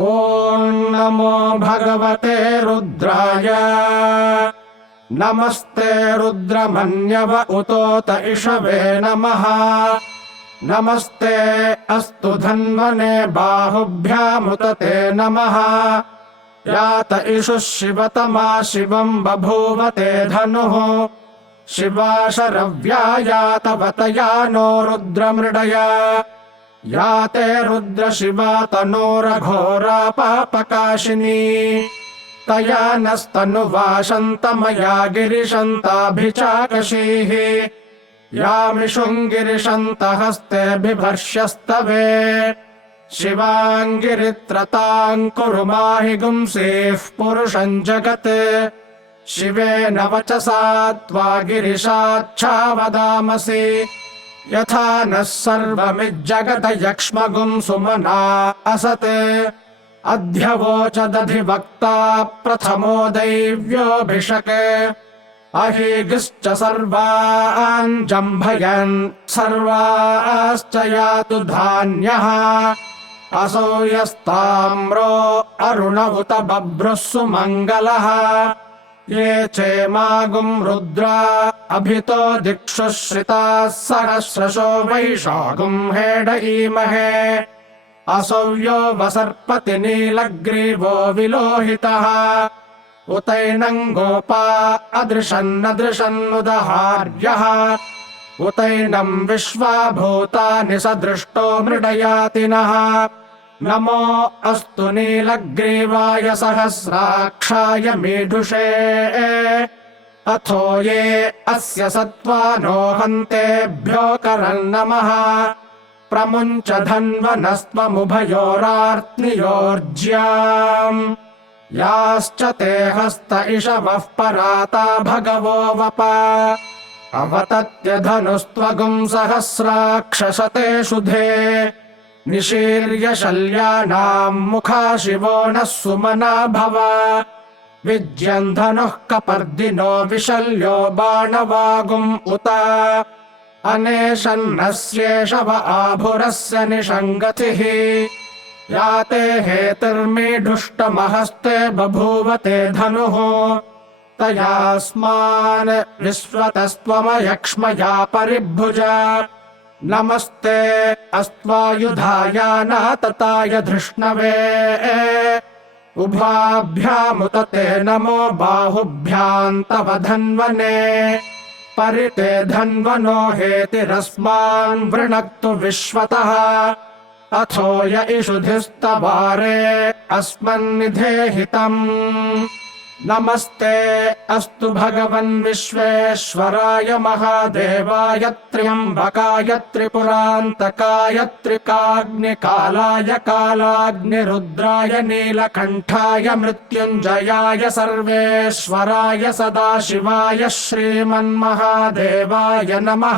ॐ नमो भगवते रुद्राय नमस्ते रुद्रमन्यव उतोत इषवे नमः नमस्ते अस्तु धन्वने बाहुभ्यामुत ते नमः यात इषुः शिवतमा शिवं बभूव ते धनुः शिवा शरव्या यातवतया नो रुद्रमृडया याते रुद्रशिवा तनोरघोरा पापकाशिनी तया नस्तनुवाशन्तमया गिरिशन्ताभिचाकशीः यामिषुङ्गिरिशन्तहस्ते बिभर्ष्यस्तवे शिवाङ्गिरित्रताम् कुरु माहि गुंसेः पुरुषम् जगत् शिवेन वचसा त्वा गिरिशाच्छावदामसि यथा नः सर्वमिज्जगत यक्ष्मगुं सुमना असत् अध्यवोचदधिवक्ता प्रथमो दैव्योऽभिषक् अहीगिश्च सर्वान् जम्भयन् सर्वाश्च यातु धान्यः असौ यस्ताम्रो अरुण उत बभ्रुः सुमङ्गलः ये चेमागुं रुद्रा अभितो दिक्षुः श्रिताः सहस्रशो वैशागुं हेडयीमहे असौ यो वसर्पति नीलग्रीवो विलोहितः उतैनं गोपा अदृशन्नदृशन्नुदहार्यः उतैनं विश्वा भूतानि सदृष्टो मृडयातिनः नमो अस्तु नीलग्रीवाय सहस्राक्षाय मीढुषे अथो ये अस्य सत्त्वानो हन्तेभ्यो करन्नमः प्रमुञ्च धन्वनस्त्वमुभयोरार्त्नियोर्ज्याम् याश्च ते हस्त इषवः पराता भगवो वप अवतत्य धनुस्त्वगुं सहस्राक्षशते शुधे निशीर्य शल्यानाम् मुखा शिवो नः सुमना भव विज्यन् धनुः कपर्दिनो विशल्यो बाणवागुम् उत अनेशन्नस्येषव आभुरस्य निषङ्गतिः याते हेतिर्मीढुष्टमहस्ते बभूवते धनुः तयास्मान् विश्वतस्त्वमयक्ष्मया परिभुज नमस्ते अस्त्वायुधाय नातताय धृष्णवे उभाभ्यामुत ते नमो बाहुभ्याम् तव धन्वने परिते धन्वनो हेतिरस्मान् वृणक्तु विश्वतः अथो य इषुधिस्तवारे अस्मन्निधेहितम् नमस्ते अस्तु भगवन् विश्वेश्वराय महादेवाय त्र्यम्बकाय त्रिपुरान्तकाय त्रिकाग्निकालाय कालाग्निरुद्राय नीलकण्ठाय मृत्युञ्जयाय सर्वेश्वराय सदाशिवाय श्रीमन्महादेवाय नमः।